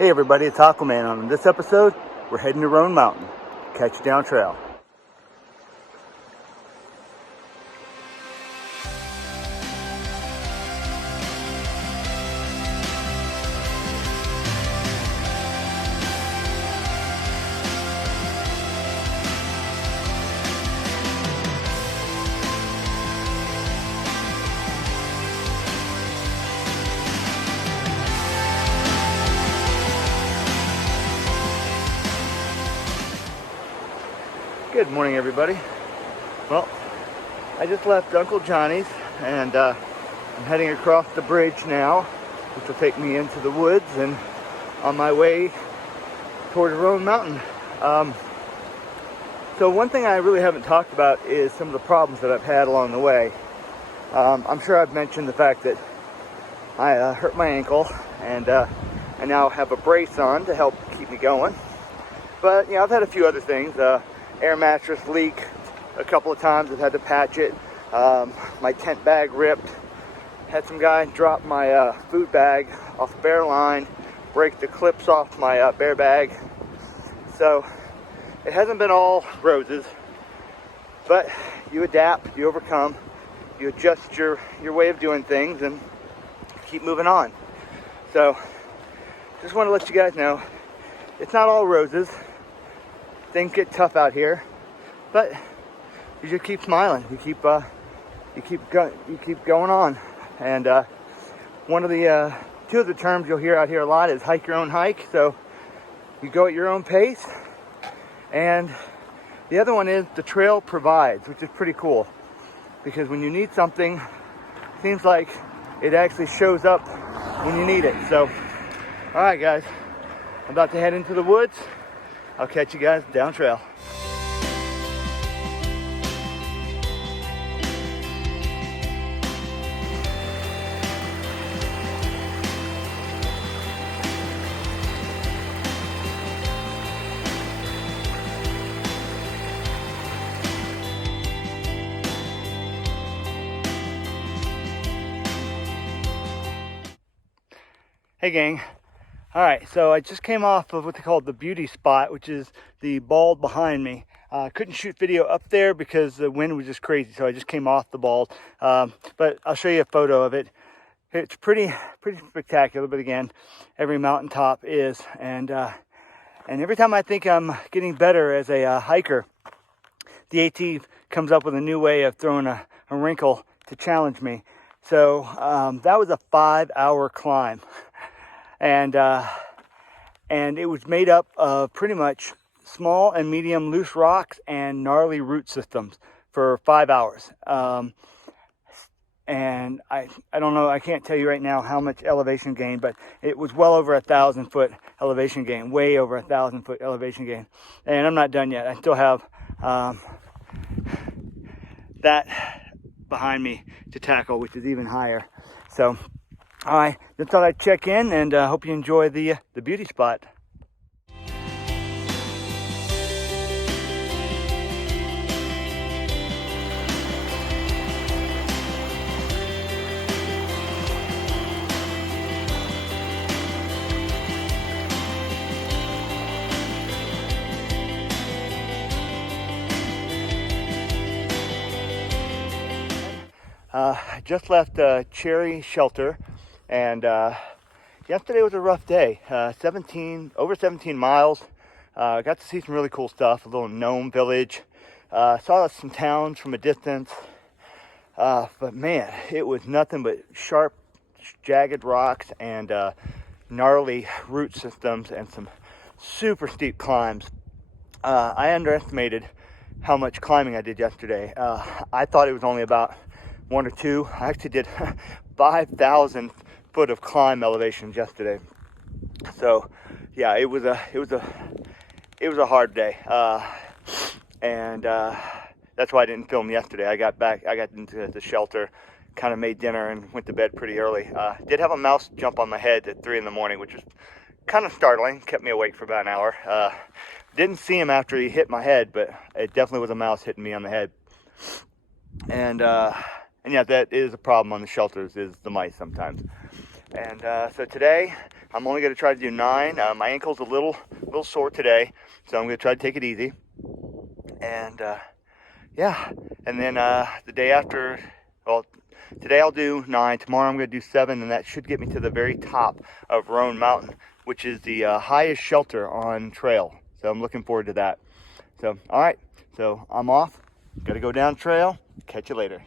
Hey everybody, it's Aquaman. On this episode, we're heading to Rhone Mountain. Catch you down trail. Good morning, everybody. Well, I just left Uncle Johnny's and I'm heading across the bridge now, which will take me into the woods and on my way toward Rhone Mountain. So one thing I really haven't talked about is some of the problems that I've had along the way. I'm sure I've mentioned the fact that I hurt my ankle and I now have a brace on to help keep me going. But, you know, I've had a few other things. Air mattress leak a couple of times. I've had to patch it. My tent bag ripped. Had some guy drop my food bag off the bear line, break the clips off my bear bag. So it hasn't been all roses, but you adapt, you overcome, you adjust your way of doing things and keep moving on. So just want to let you guys know it's not all roses. Things get tough out here, but you just keep smiling. You keep going on. And one of the two of the terms you'll hear out here a lot is hike your own hike. So you go at your own pace. And the other one is the trail provides, which is pretty cool, because when you need something, it seems like it actually shows up when you need it. So, all right, guys, I'm about to head into the woods. I'll catch you guys down trail. Hey gang. All right, so I just came off of what they call the beauty spot, which is the bald behind me. Couldn't shoot video up there because the wind was just crazy, so I just came off the bald. But I'll show you a photo of it. It's pretty spectacular, but again, every mountaintop is. And every time I think I'm getting better as a hiker, the AT comes up with a new way of throwing a wrinkle to challenge me. So that was a 5-hour climb. And it was made up of pretty much small and medium loose rocks and gnarly root systems for 5 hours. And I don't know, I can't tell you right now how much elevation gain, but it was well over 1,000-foot elevation gain, way over 1,000-foot elevation gain. And I'm not done yet. I still have that behind me to tackle, which is even higher. So, all right, just thought I'd check in and hope you enjoy the beauty spot. I just left Clyde Shelter, and yesterday was a rough day. Over 17 miles. Got to see some really cool stuff. A little gnome village. Saw some towns from a distance. But man, it was nothing but sharp, jagged rocks and gnarly root systems and some super steep climbs. I underestimated how much climbing I did yesterday. I thought it was only about 1 or 2. I actually did 5,000 foot of climb elevations yesterday. So yeah, it was a hard day. And that's why I didn't film yesterday. I got into the shelter, kind of made dinner and went to bed pretty early. Did have a mouse jump on my head at 3 in the morning, which was kind of startling. Kept me awake for about an hour. Didn't see him after he hit my head, but it definitely was a mouse hitting me on the head. And yeah, that is a problem on the shelters, is the mice sometimes. And so today, I'm only going to try to do 9. My ankle's a little sore today, so I'm going to try to take it easy. And yeah, and then the day after, well, today I'll do 9. Tomorrow I'm going to do 7, and that should get me to the very top of Rhone Mountain, which is the highest shelter on trail. So I'm looking forward to that. So, all right, so I'm off. Got to go down trail. Catch you later.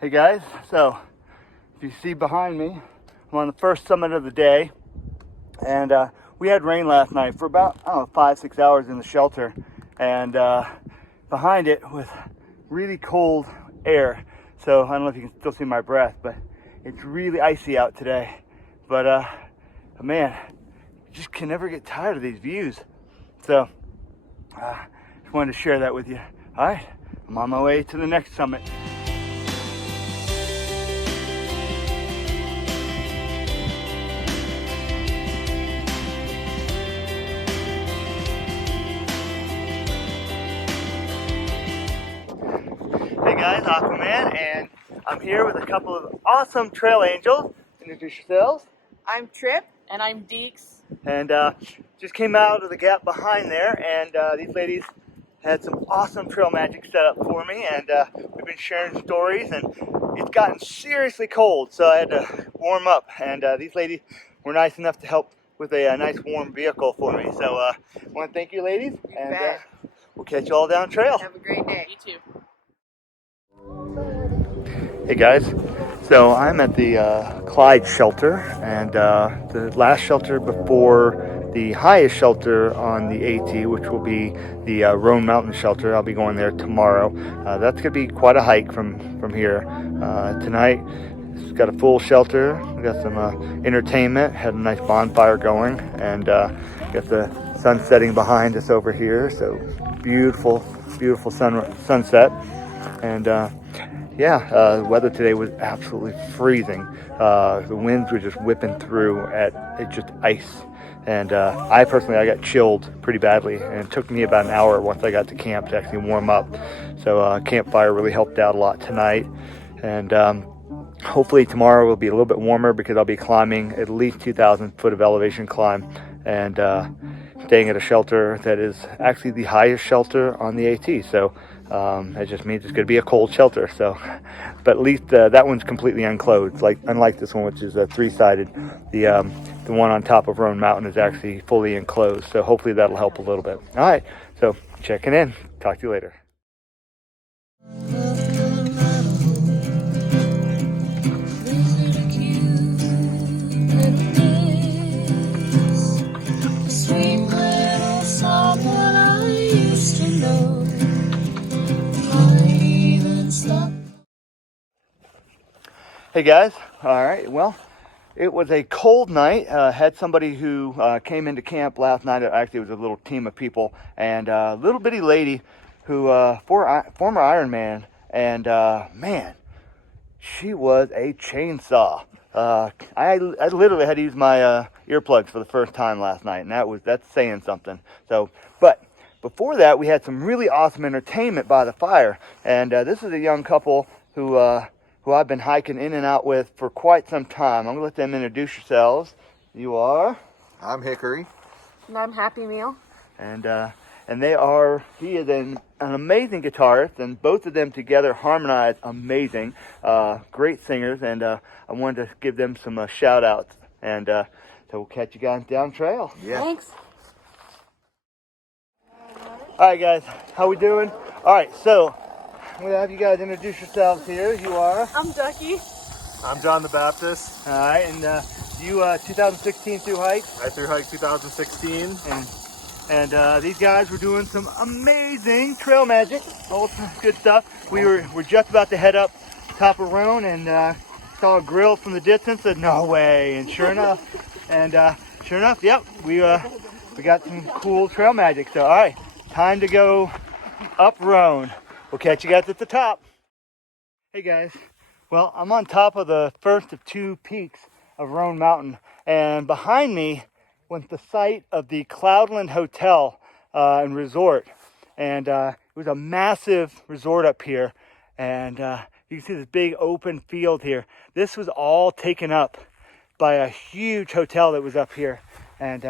Hey guys, so if you see behind me, I'm on the first summit of the day, and we had rain last night for about, I don't know, 5-6 hours in the shelter, and behind it was really cold air. So I don't know if you can still see my breath, but it's really icy out today. But man, you just can never get tired of these views. So just wanted to share that with you. All right, I'm on my way to the next summit. Hey guys, Aquaman, and I'm here with a couple of awesome trail angels. Introduce yourselves. I'm Trip. And I'm Deeks. And just came out of the gap behind there, and these ladies had some awesome trail magic set up for me, and we've been sharing stories, and it's gotten seriously cold, so I had to warm up, and these ladies were nice enough to help with a nice warm vehicle for me. So I want to thank you ladies, and we'll catch you all down trail. Have a great day. You too. Hey guys, so I'm at the Clyde Shelter, and the last shelter before the highest shelter on the AT, which will be the Rhone Mountain Shelter. I'll be going there tomorrow. That's going to be quite a hike from here. Tonight, it's got a full shelter. We got some entertainment, had a nice bonfire going, and got the sun setting behind us over here. So beautiful sunset, and yeah, the weather today was absolutely freezing. The winds were just whipping through it's just ice. And I got chilled pretty badly, and it took me about an hour once I got to camp to actually warm up. So campfire really helped out a lot tonight. And hopefully tomorrow will be a little bit warmer because I'll be climbing at least 2,000 foot of elevation climb, and staying at a shelter that is actually the highest shelter on the AT. So that just means it's going to be a cold shelter. So, but at least that one's completely unclosed, unlike this one, which is 3-sided. The one on top of Rhone Mountain is actually fully enclosed. So hopefully that'll help a little bit. All right, so checking in. Talk to you later. Hey guys, all right, well, it was a cold night. Had somebody who came into camp last night. Actually, it was a little team of people, and a little bitty lady who, former Ironman, and man, she was a chainsaw. I literally had to use my earplugs for the first time last night, and that's saying something. So, but before that, we had some really awesome entertainment by the fire, and this is a young couple who I've been hiking in and out with for quite some time. I'm going to let them introduce yourselves. You are? I'm Hickory. And I'm Happy Meal. And he is an amazing guitarist, and both of them together harmonize amazing. Great singers, and I wanted to give them some shout outs. And so we'll catch you guys down trail. Yeah. Thanks. All right, guys, how we doing? All right, so I'm going to have you guys introduce yourselves here. You are? I'm Ducky. I'm John the Baptist. All right, and you 2016 through hike? I through hike 2016. And these guys were doing some amazing trail magic, all some good stuff. We're just about to head up top of Rhone, and saw a grill from the distance. Said no way, and sure enough, yep, we got some cool trail magic. So all right, time to go up Rhone. We'll catch you guys at the top. Hey guys, well, I'm on top of the first of 2 peaks of Rhone Mountain, and behind me was the site of the Cloudland Hotel and Resort. And it was a massive resort up here. And you can see this big open field here. This was all taken up by a huge hotel that was up here. And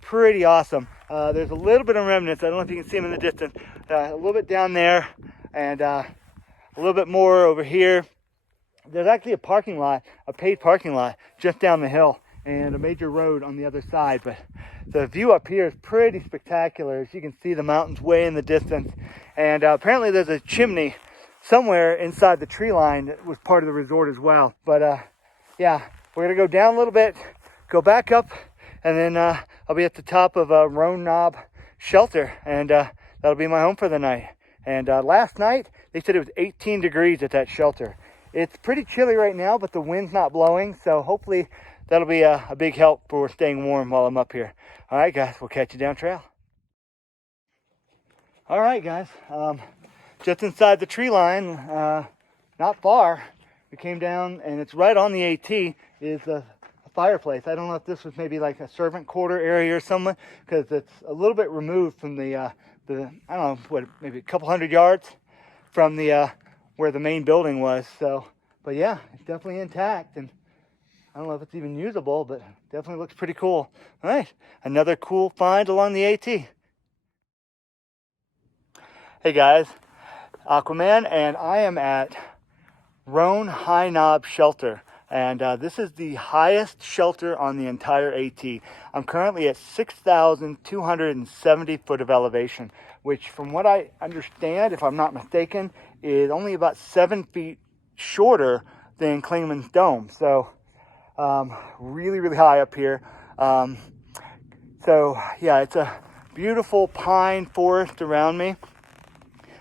pretty awesome. There's a little bit of remnants. I don't know if you can see them in the distance. A little bit down there and a little bit more over here. There's actually a parking lot, a paid parking lot just down the hill and a major road on the other side. But the view up here is pretty spectacular. As you can see the mountains way in the distance. And apparently there's a chimney somewhere inside the tree line that was part of the resort as well. But yeah, we're going to go down a little bit, go back up, and then I'll be at the top of Rhone Knob Shelter. And that'll be my home for the night. And last night, they said it was 18 degrees at that shelter. It's pretty chilly right now, but the wind's not blowing, so hopefully that'll be a big help for staying warm while I'm up here. All right, guys, we'll catch you down trail. All right, guys, just inside the tree line, not far, we came down, and it's right on the AT, is a fireplace. I don't know if this was maybe like a servant quarter area or something, because it's a little bit removed from the I don't know, what, maybe a couple hundred yards from the where the main building was. So, but yeah, it's definitely intact, and I don't know if it's even usable, but definitely looks pretty cool. All right, another cool find along the AT. Hey guys, Aquaman, and I am at Rhone High Knob Shelter, and this is the highest shelter on the entire AT. I'm currently at 6,270 foot of elevation, which from what I understand, if I'm not mistaken, is only about 7 feet shorter than Clingman's dome. So really, really high up here. So yeah, it's a beautiful pine forest around me.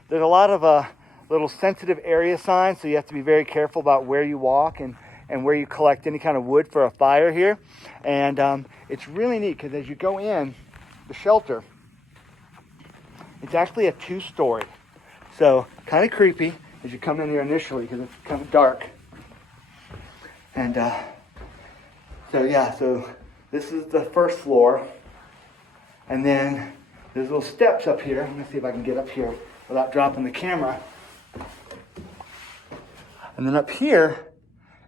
There's a lot of little sensitive area signs, so you have to be very careful about where you walk and where you collect any kind of wood for a fire here. And it's really neat because as you go in the shelter, it's actually a 2-story. So kind of creepy as you come in here initially because it's kind of dark. And so yeah, so this is the first floor. And then there's little steps up here. Let me see if I can get up here without dropping the camera. And then up here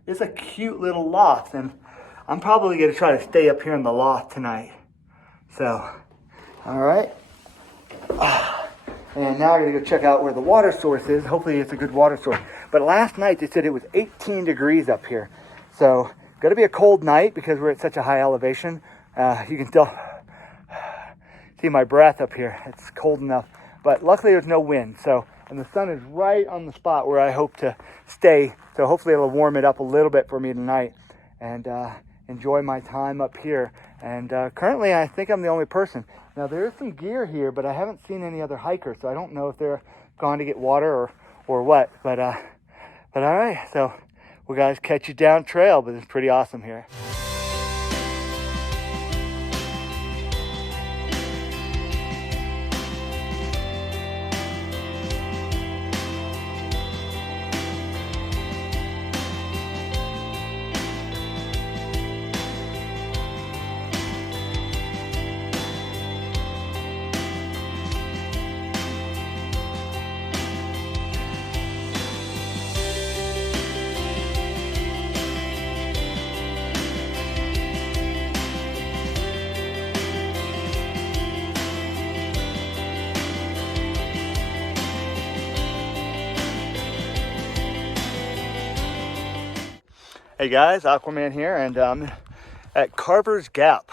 is a cute little loft. And I'm probably going to try to stay up here in the loft tonight. So, all right. And now I gotta go check out where the water source is. Hopefully it's a good water source. But last night they said it was 18 degrees up here. So, gonna be a cold night because we're at such a high elevation. You can still see my breath up here. It's cold enough. But luckily there's no wind. So, and the sun is right on the spot where I hope to stay. So hopefully it'll warm it up a little bit for me tonight. And enjoy my time up here. And currently I think I'm the only person. Now there is some gear here, but I haven't seen any other hikers, so I don't know if they're gone to get water or what. But all right, so we'll guys catch you down trail, but it's pretty awesome here. Hey guys, Aquaman here, and at Carver's Gap.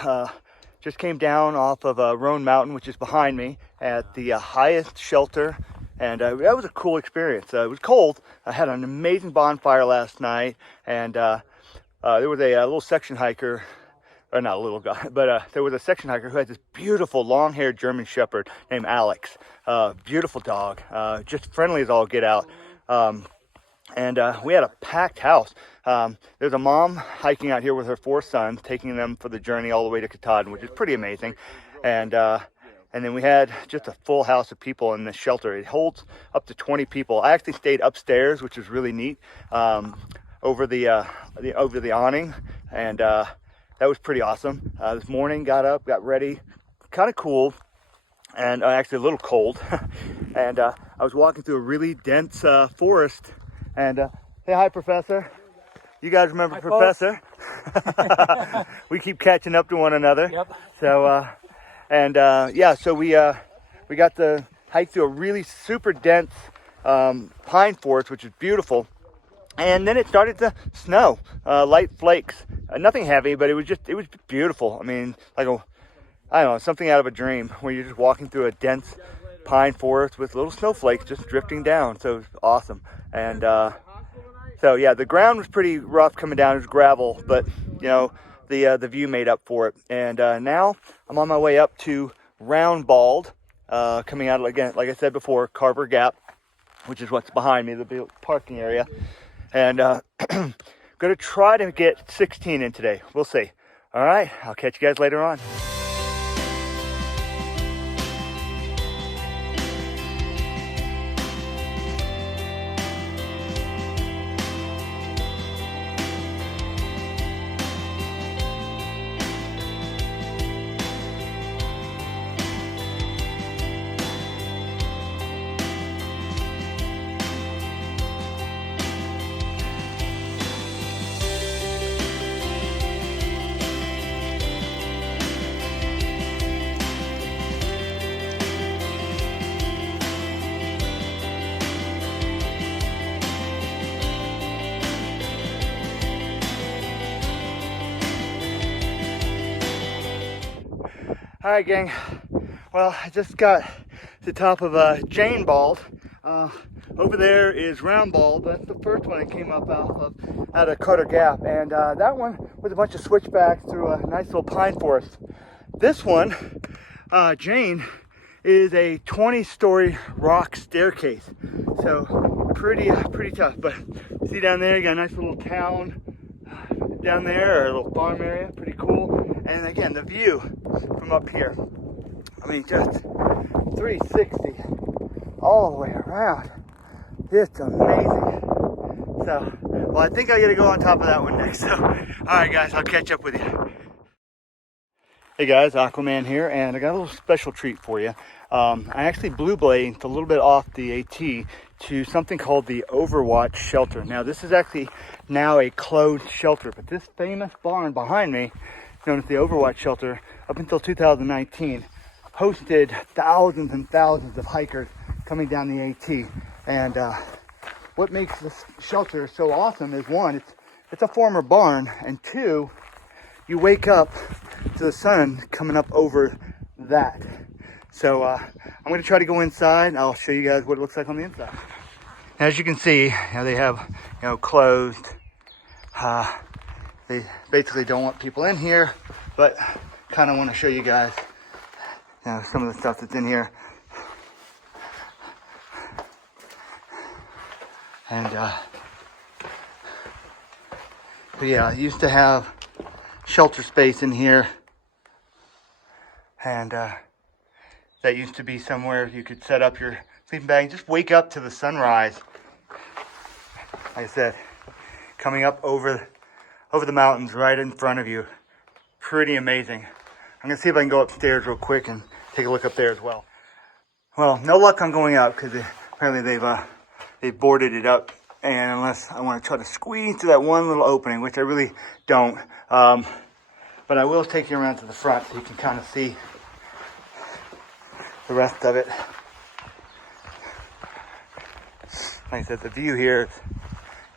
Just came down off of Rhone Mountain, which is behind me, at the highest shelter, and that was a cool experience. It was cold. I had an amazing bonfire last night, and there was a little section hiker, or not a little guy, but there was a section hiker who had this beautiful long-haired German Shepherd named Alex. Beautiful dog, just friendly as all get out. And we had a packed house. There's a mom hiking out here with her 4 sons, taking them for the journey all the way to Katahdin, which is pretty amazing. And then we had just a full house of people in this shelter. It holds up to 20 people. I actually stayed upstairs, which was really neat, over the awning, and that was pretty awesome. This morning, got up, got ready, kind of cool, and actually a little cold. And I was walking through a really dense forest. And say hi, Professor. You guys remember hi, Professor? We keep catching up to one another. Yep. So, yeah, so we got to hike through a really super dense pine forest, which is beautiful. And then it started to snow, light flakes. Nothing heavy, but it was beautiful. I mean, I don't know, something out of a dream where you're just walking through a dense pine forest with little snowflakes just drifting down. So it was awesome. And so yeah, the ground was pretty rough coming down. It was gravel, but the view made up for it. And now I'm on my way up to Round Bald, coming out again, like I said before, Carver Gap, which is what's behind me, the big parking area. And going to try to get 16 in today. We'll see. All right, I'll catch you guys later on. All right, gang. Well, I just got to the top of Jane Bald. Over there is Round Bald. That's the first one that came up out of Carter Gap, and that one was a bunch of switchbacks through a nice little pine forest. This one, Jane, is a 20-story rock staircase, so pretty tough. But see down there, you got a nice little town down there, or a little farm area, pretty cool. And again, the view from up here, I mean, just 360 all the way around. It's amazing. So, well, I think I gotta go on top of that one next. So, all right, guys, I'll catch up with you. Hey guys, Aquaman here, and I got a little special treat for you. I actually blue bladed a little bit off the AT to something called the Overwatch Shelter. Now, this is actually now a closed shelter, but this famous barn behind me, known as the Overwatch Shelter, up until 2019, hosted thousands and thousands of hikers coming down the AT. And what makes this shelter so awesome is, one, it's a former barn, and two, you wake up to the sun coming up over that. So I'm going to try to go inside, and I'll show you guys what it looks like on the inside. As you can see, they have closed. They basically don't want people in here, but kind of want to show you guys some of the stuff that's in here. And but yeah, I used to have shelter space in here, and that used to be somewhere you could set up your sleeping bag and just wake up to the sunrise. Like I said, coming up over the mountains right in front of you. Pretty amazing. I'm gonna see if I can go upstairs real quick and take a look up there as well. Well, no luck on going up because apparently they've boarded it up, and unless I want to try to squeeze through that one little opening, which I really don't. But I will take you around to the front so you can kind of see the rest of it. Like I said, the view here is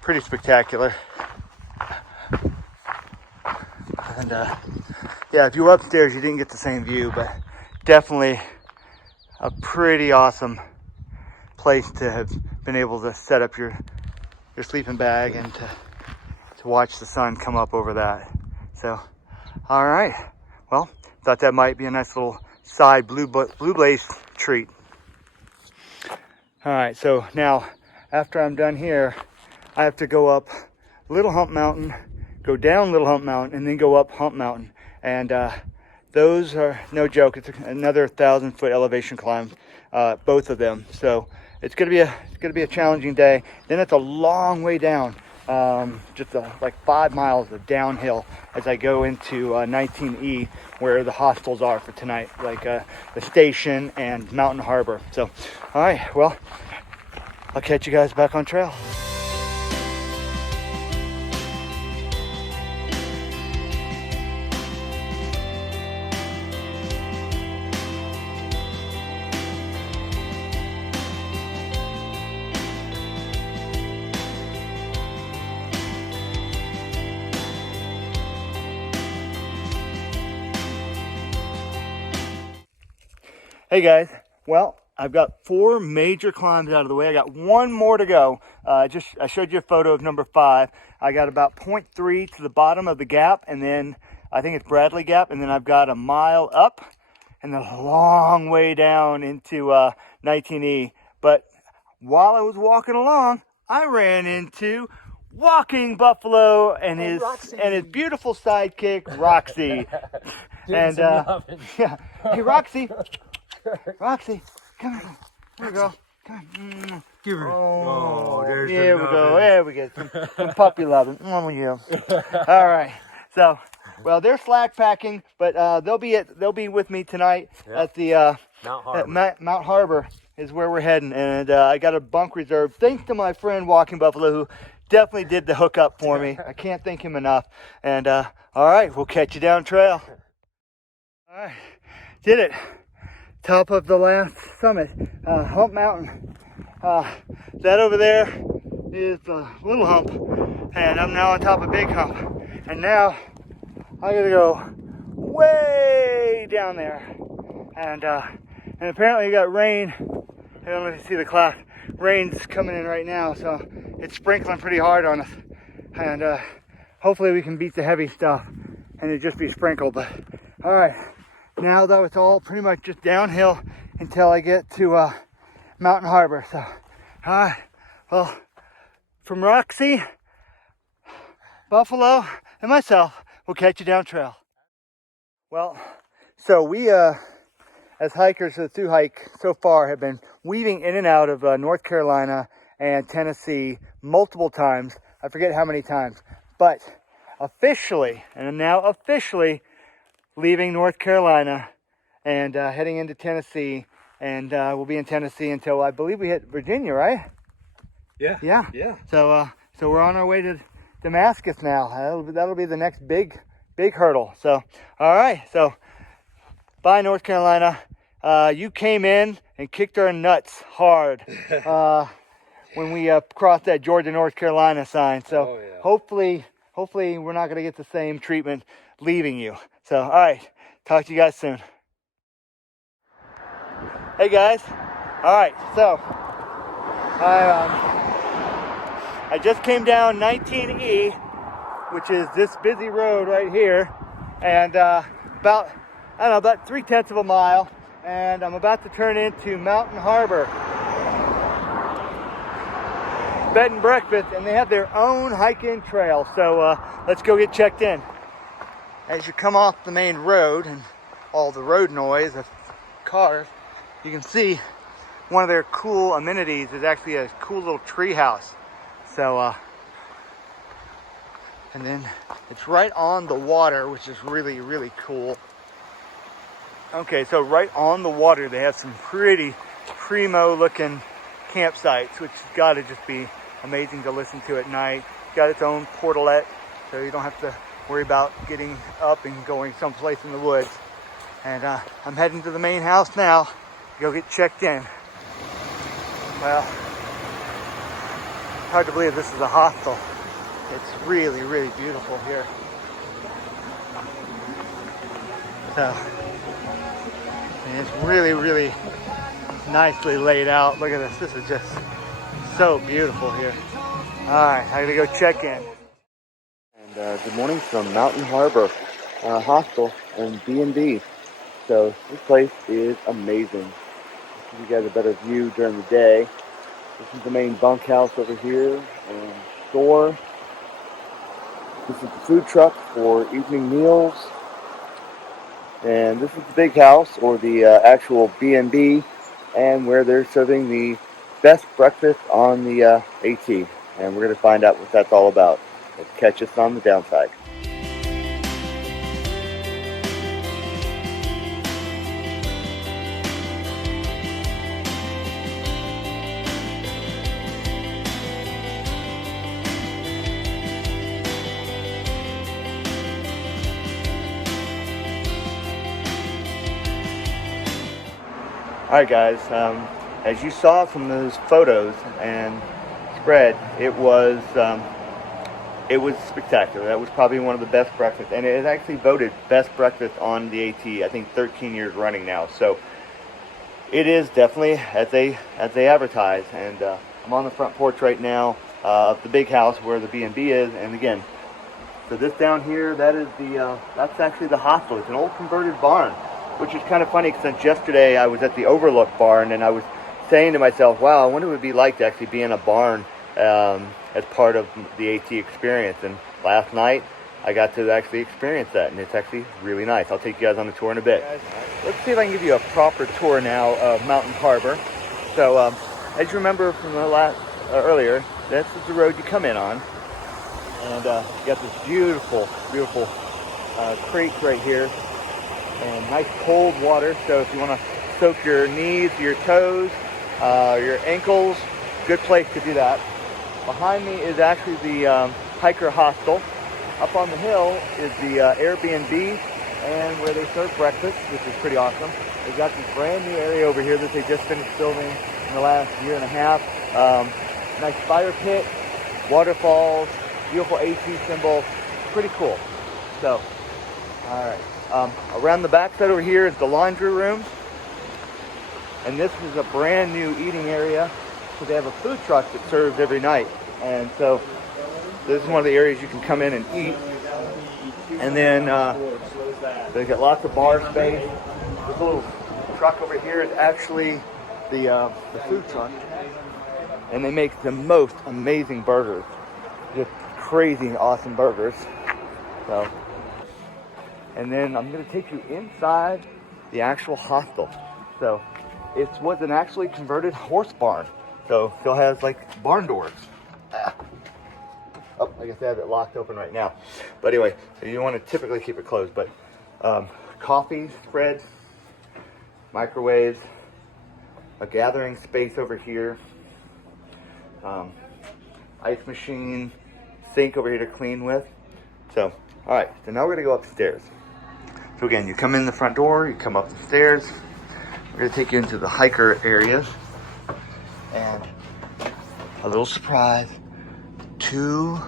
pretty spectacular. And yeah, if you were upstairs, you didn't get the same view, but definitely a pretty awesome place to have been able to set up your sleeping bag and to watch the sun come up over that. So, all right. Well, thought that might be a nice little side blue blaze treat. All right, so now after I'm done here, I have to go up Little Hump Mountain, go down Little Hump Mountain, and then go up Hump Mountain. And those are no joke. It's another 1,000-foot elevation climb, both of them. So it's gonna be a challenging day. Then it's a long way down just like 5 miles of downhill as I go into 19E, where the hostels are for tonight, like the station and Mountain Harbor. So, all right, well, I'll catch you guys back on trail. Hey guys, well, I've got 4 major climbs out of the way. I got 1 more to go. I showed you a photo of number 5. I got about 0.3 to the bottom of the gap, and then I think it's Bradley Gap, and then I've got a mile up and a long way down into 19E. But while I was walking along, I ran into Walking Buffalo and his beautiful sidekick Roxy. And yeah, hey Roxy. Roxy, come on. Here we go. Come on. Give her. Oh, there's here we go. There we go. Some puppy loving. You. All right. So, well, they're slack packing, but they'll be with me tonight at the Mount Harbour. Mount Harbor is where we're heading, and I got a bunk reserved thanks to my friend Walking Buffalo, who definitely did the hookup for me. I can't thank him enough. And all right, we'll catch you down trail. All right, did it. Top of the last summit, Hump Mountain. That over there is the little hump, and I'm now on top of Big Hump. And now I gotta go way down there. And apparently you got rain. I don't know if you see the cloud. Rain's coming in right now, so it's sprinkling pretty hard on us. And hopefully we can beat the heavy stuff and it just be sprinkled. But all right. Now though, it's all pretty much just downhill until I get to Mountain Harbor. So, all right, well, from Roxy, Buffalo, and myself, we'll catch you down trail. Well, so we, as hikers through hike so far, have been weaving in and out of North Carolina and Tennessee multiple times. I forget how many times, but officially, and now officially, leaving North Carolina and heading into Tennessee, and we'll be in Tennessee until I believe we hit Virginia, right? Yeah. So we're on our way to Damascus now. That'll be the next big hurdle. So all right. So bye North Carolina. You came in and kicked our nuts hard when we crossed that Georgia North Carolina sign. So hopefully we're not going to get the same treatment leaving you. So, all right, talk to you guys soon. Hey guys, all right, so I just came down 19E, which is this busy road right here, and about 3/10 of a mile, and I'm about to turn into Mountain Harbor bed and breakfast, and they have their own hike-in trail. So let's go get checked in. As you come off the main road and all the road noise of cars, you can see one of their cool amenities is actually a cool little tree house. So, and then it's right on the water, which is really, really cool. Okay, so right on the water, they have some pretty primo looking campsites, which has got to just be amazing to listen to at night. It's got its own portalet, so you don't have to worry about getting up and going someplace in the woods. And I'm heading to the main house now to go get checked in. Well, hard to believe this is a hostel. It's really, really beautiful here. So, and it's really, really nicely laid out. Look at this. This is just so beautiful here. All right, I gotta go check in. And good morning from Mountain Harbor Hostel and B&B. So this place is amazing. I'll give you guys a better view during the day. This is the main bunkhouse over here and store. This is the food truck for evening meals. And this is the big house, or the actual B&B, and where they're serving the best breakfast on the AT. and we're going to find out what that's all about. Let's catch us on the downside. Alright guys, as you saw from those photos and spread, it was spectacular. That was probably one of the best breakfasts, and it is actually voted best breakfast on the AT, I think 13 years running now. So it is definitely as they advertise. And I'm on the front porch right now of the big house where the B&B is, and again, so this down here, that is that's actually the hostel. It's an old converted barn, which is kind of funny because yesterday I was at the Overlook barn and I was saying to myself, wow, I wonder what it would be like to actually be in a barn as part of the AT experience. And last night I got to actually experience that, and it's actually really nice. I'll take you guys on a tour in a bit. Let's see if I can give you a proper tour now of Mountain Harbor. So as you remember from the earlier, this is the road you come in on, and you got this beautiful creek right here. And nice cold water, so if you want to soak your knees, your toes, your ankles, good place to do that. Behind me is actually the hiker hostel. Up on the hill is the Airbnb and where they serve breakfast, which is pretty awesome. They've got this brand new area over here that they just finished building in the last year and a half. Nice fire pit, waterfalls, beautiful AC symbol, pretty cool. So, all right. Around the back side over here is the laundry room, and this is a brand new eating area. So they have a food truck that serves every night, and so this is one of the areas you can come in and eat. And then they've got lots of bar space. This little truck over here is actually the food truck, and they make the most amazing burgers, just crazy and awesome burgers. So. And then I'm going to take you inside the actual hostel. So it was an actually converted horse barn. So still has like barn doors. Oh, I guess I have it locked open right now. But anyway, you want to typically keep it closed. But coffee spreads, microwaves, a gathering space over here, ice machine, sink over here to clean with. So, all right, so now we're going to go upstairs. So again, you come in the front door, you come up the stairs. We're going to take you into the hiker areas. And a little surprise, 2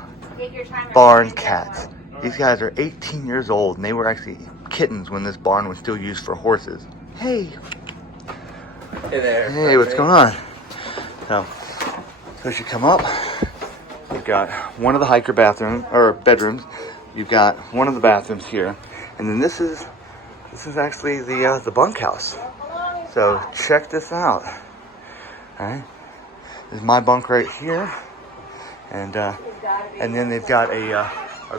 barn cats. These guys are 18 years old, and they were actually kittens when this barn was still used for horses. Hey. Hey there. Hey, what's going on? So as you come up, you've got one of the hiker bedrooms. You've got one of the bathrooms here. And then this is actually the bunkhouse. So check this out. All right, this is my bunk right here, and then they've got a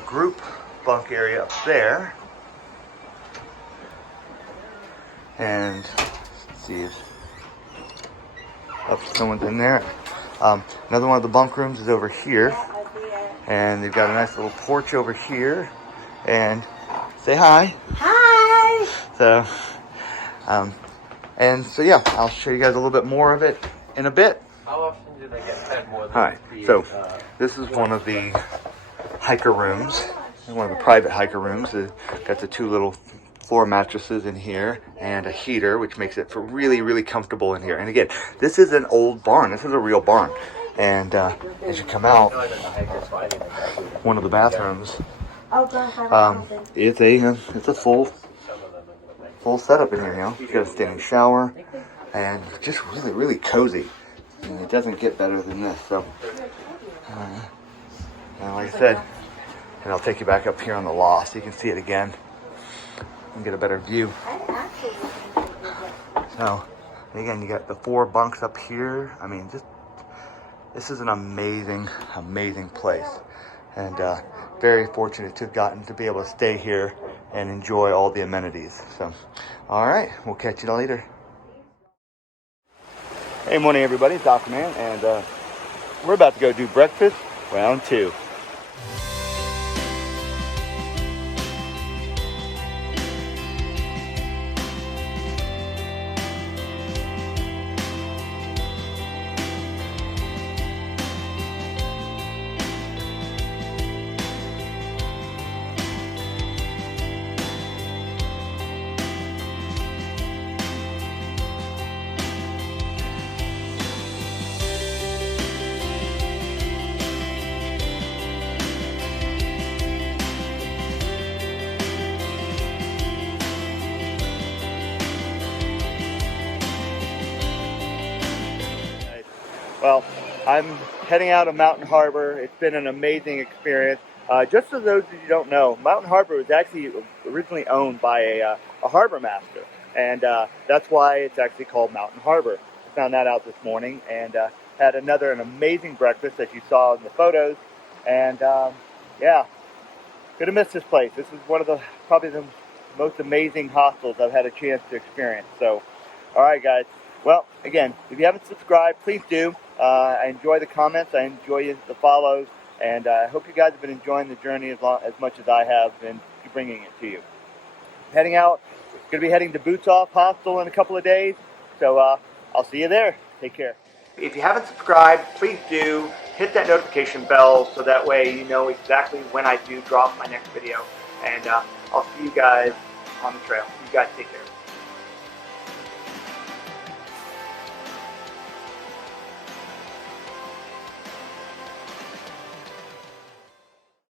group bunk area up there. And let's see if someone's in there. Another one of the bunk rooms is over here, and they've got a nice little porch over here. And say hi. Hi. So, so yeah, I'll show you guys a little bit more of it in a bit. How often do they get fed more than Alright, so this is one of the hiker rooms, one of the private hiker rooms. Got the 2 little floor mattresses in here and a heater, which makes it for really comfortable in here. And again, this is an old barn. This is a real barn. And as you come out, one of the bathrooms, it's a full setup in here. You know, you got a standing shower, and just really cozy. And it doesn't get better than this. So, and like I said, and I'll take you back up here on the loft so you can see it again and get a better view. So, again, you got the 4 bunks up here. I mean, this is an amazing place, and very fortunate to have gotten to be able to stay here and enjoy all the amenities. So, all right, we'll catch you later. Hey, morning everybody, it's Aquaman, and We're about to go do breakfast round 2. Well, I'm heading out of Mountain Harbor. It's been an amazing experience. Just for those of you who don't know, Mountain Harbor was actually originally owned by a harbor master, and that's why it's actually called Mountain Harbor. I found that out this morning, and had an amazing breakfast as you saw in the photos, and yeah, gonna miss this place. This is one of probably the most amazing hostels I've had a chance to experience. So, all right, guys. Well, again, if you haven't subscribed, please do. I enjoy the comments. I enjoy the follows. And I hope you guys have been enjoying the journey as much as I have been bringing it to you. Heading out. Going to be heading to Boots Off Hostel in a couple of days. So I'll see you there. Take care. If you haven't subscribed, please do. Hit that notification bell so that way you know exactly when I do drop my next video. And I'll see you guys on the trail. You guys take care.